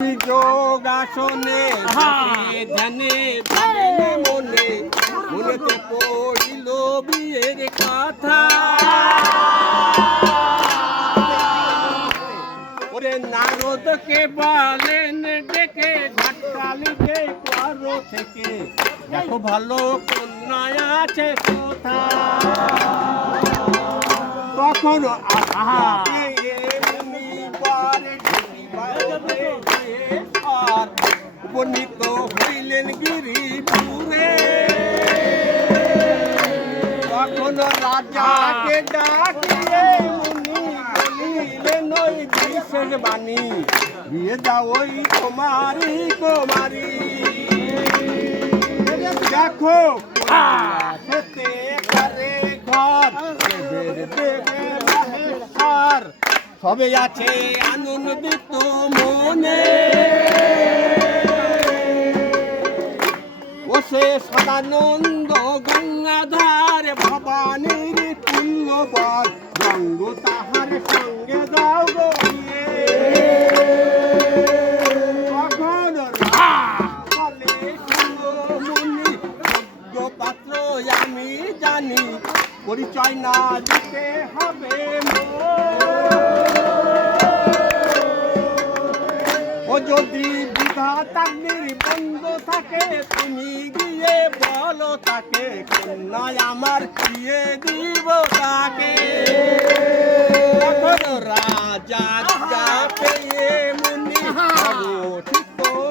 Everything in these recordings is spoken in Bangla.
যোগাসনে ধ্যানে মনে মনেতে পড়িল বিয়ের কথা। ওরে নারদকে বলেন ডেকে ঘাটকালিতে করো থেকে দেখো ভালো কন্যা আছে কোথা। তখন উপনীত হইলেন গিরিপুরে। তখন রাজাকে ডাকিয়ে মুনি বলিলেন ওই বিশেষ বাণী দিয়ে যাও ওই কুমারী কুমারী। দেখো খেতে পারে ঘর সবে আছে আনন্দিত মনে। ওসে সদানন্দ গঙ্গাধার ভবানীর তুল্যবর গঙ্গ তাহার সঙ্গে যাও গো। পাত্র আমি জানি পরিচয় না দিতে হবে ও যদি বিধাতাগ্নির বন্ধ থাকে তুমি গিয়ে বলো তাকে কন্যায় আমার দিয়ে দিব তাকে। রাজা পেয়ে মুনি ঠিক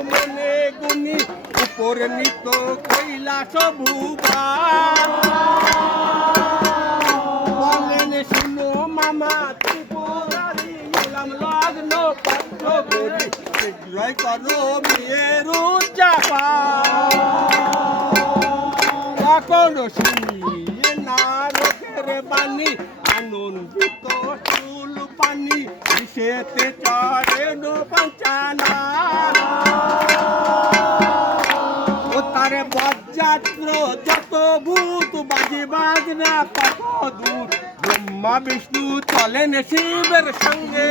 মনে গুনি উপর নিত কৈলাস ভূপা। বলেন শুনো মামা ত্রিপুরারি এলাম লগ্ন পত্র করি শীঘ্রই করো বিয়ের উচ্চাপা। এখন শুনিয়ে না লোকের বাণী আনন্দিত চুল পানি বিষেতে চড়ে নো পঞ্চানা। ও তারে বজ্রাস্ত্র যত ভূত বাজি বাজনা কত দূর ব্রহ্মা বিষ্ণু চলেন শিবের সঙ্গে।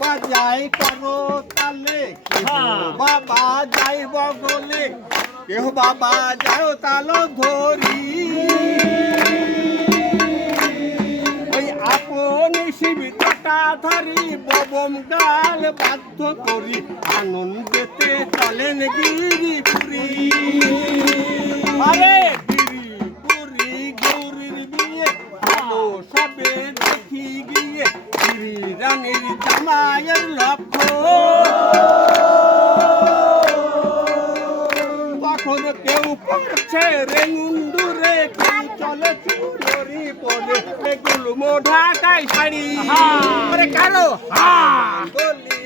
বাজাই করো তালে বাবা যাই বগলে কেহ বাবা যাও তাল ধরি। ওই আপন শিব জটাধারী ববম গাল বাধ্য করি আনন্দেতে চলেন গিরিপুরী। আরে গিরিপুরী গৌরীর বিয়ে ভালো সবে দেখি গিয়ে গিরি রানীর জামাইয়ের লক্ষ্য। তখন কেউ পড়ছে রেঙ্গুন্ডুরে কেউ চলে চুলরি পরে গুলমো ঢাকাই শাড়ি কারো গলি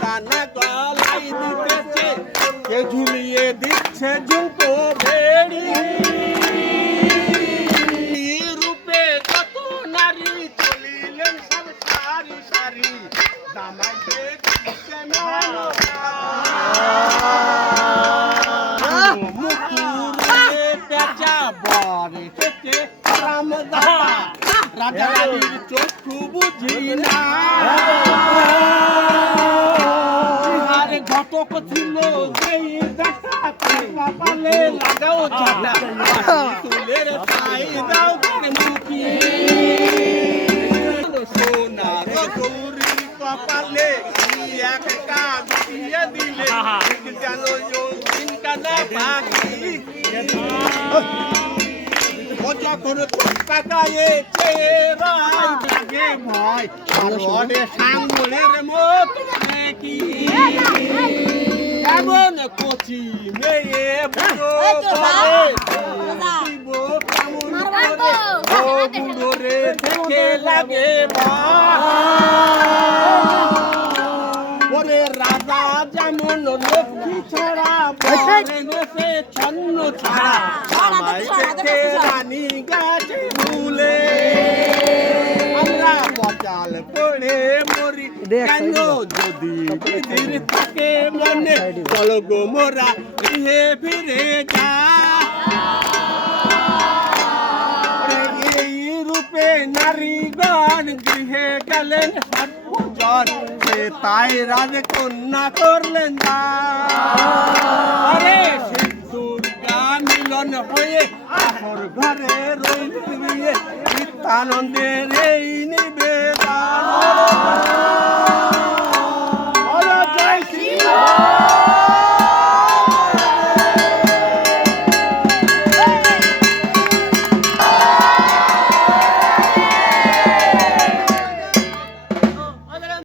দানা গলাই দিতেছে কে ঝুলিয়ে দিচ্ছে ঝুঁকো বেড়ি। রূপে কত নারী চলিলেন সব সারি সারি দামাইতে রাজা রানীর চক্ষু বুঝি না। আরে ঘটক ছিল যেই দেখা কপালে লাগাও ঝাঁটা তুলের ছাই দাও মুখি। সোনার গৌরীর কপালে একটা দিয়ে দিলে যেন কানা পাখি। যখন তাকায়েছে লাগে ভয় আর সাঙ্গুলের মত দেখি এমন কচি মেয়ে বুড়োরে থেকে লাগে ওরে রাজা যেমন লক্ষ্মী ছাড়া বসে ছন্ন ছাড়া রানী গাছে ভুলে আমরা বচাল পড়ে মরি কেন যদি দিদির থাকে মনে চলো গো মোরা ফিরে যা। এই রূপে নারীগণ গৃহে গেলেন সাতজন, সে তাই রাজকন্যা করলেন দান। আরে সে দুর্গা মিলন হয়ে আপর ঘরে রইলেন বিয়ে, নিত্যানন্দের এই নিবেদন।